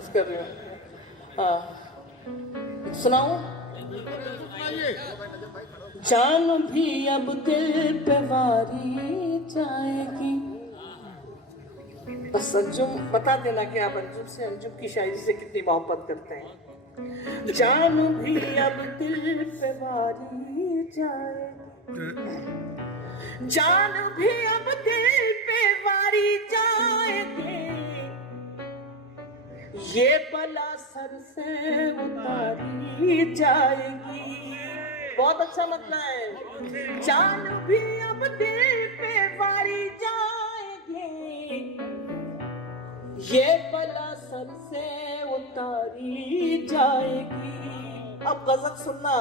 बस कर रही हूँ। हाँ सुनाऊं? जान भी अब दिल पे वारी जाएगी। बस अंजुम बता देना कि आप अंजुम से, अंजुम की शायरी से कितनी मोहब्बत करते हैं। जान भी अब दिल पे वारी जाएगी, जान भी अब दिल पे वारी जाएगी, ये बला सर से उतारी जाएगी। बहुत अच्छा मतलब है। जान भी अब दिल पे वारी जाएगी, ये बला सर से उतारी जाएगी। अब गजल सुनना,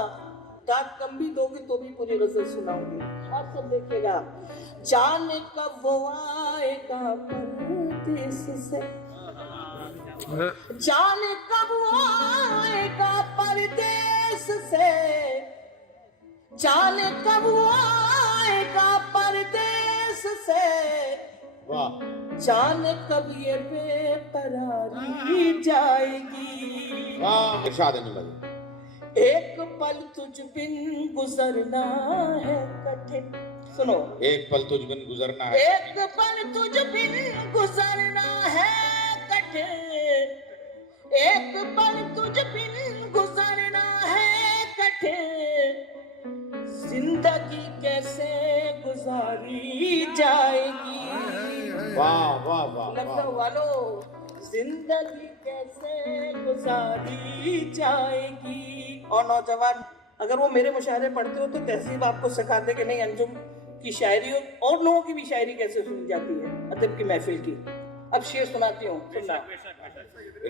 डांट कम भी दोगे तो भी पूरी गजल सुनाऊंगी। आप सब देखिएगा। जाने कब वो आएगा परदेस से, जाने कब वो आएगा परदेस से, जाने कब वो आएगा परदेस से, जाने कब ये बेकरारी जाएगी। इरशाद है निमल। एक पल तुझ बिन गुजरना है कठिन। सुनो, एक पल तुझ बिन गुजरना है, एक पल तुझ बिन गुजरना है कठिन, एक पल तुझ बिन गुजरना है कठिन, जिंदगी कैसे गुजारी जाएगी। वाह वाह वाह लखनऊ वालों, जिंदगी कैसे गुजारी जाएगी। और नौजवान, अगर वो मेरे मुशायरे पढ़ते हो तो तहजीब आपको सिखाते कि नहीं अंजुम की शायरी और लोगों की भी शायरी कैसे सुनी जाती है अदब की महफिल की। अब शेर सुनाती हूँ, सुनना।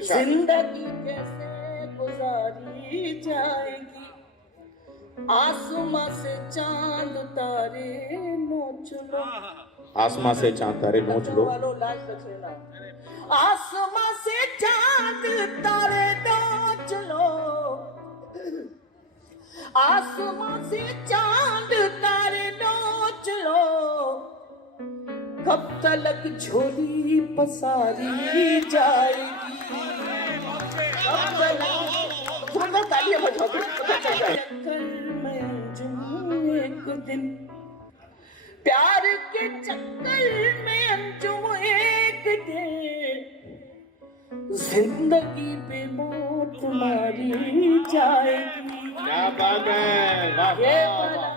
जिंदगी कैसे गुजारी जाएगी, आसमां से चांद तारे नोच लो, आसमां से चांद तारे नोच लो, लाज रख लेना। आसमां से चांद तारे नोच लो, आसमां से चांद तारे नोच लो, कब तलक झोली पसारी जाएगी। कब तलक तालियां बजाओ। चक्कर में अंजुम एक दिन, प्यार के चक्कर में अंजुम एक दिन, जिंदगी पे मौत तुम्हारी जाएगी। क्या बात है, वाह ये वाह।